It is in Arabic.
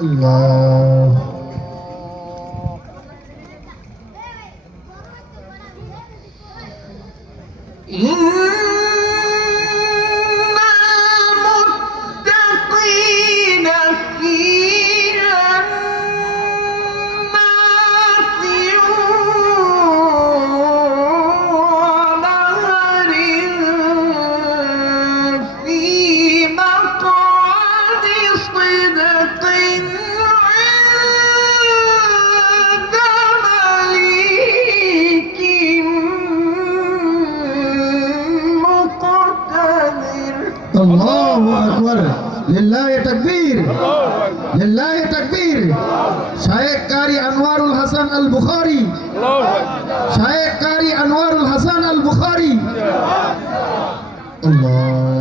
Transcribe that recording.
الله المتقين في جنات ونهر في مقعد صدق عند مليك مقتدر. الله أكبر لله تكبير لله تكبير শায়েখ কারি আনোয়ারুল হাসান আল বুখারী শায়েখ কারি আনোয়ারুল হাসান আল বুখারী আল্লাহ